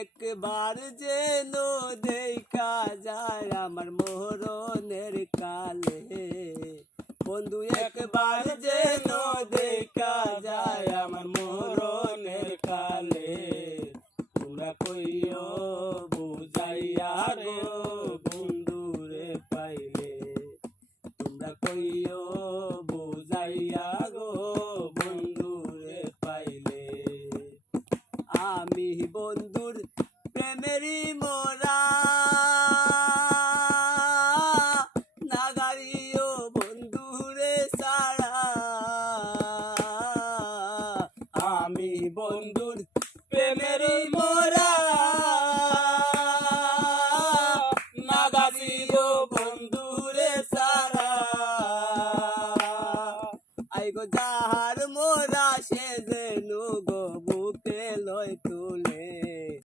একবার যেন দেখা যায় আমার মরণের কালে, বন্ধু একবার যেন দেখা যায় আমার মরণের কালে। তোমরা কইও বুঝাইয়া গো বন্ধুরে পাইলে, তোমরা কইও বুঝাইয়া গো বন্ধুরে পাইলে। আমি বন্ধুর প্রেমেরই মোরা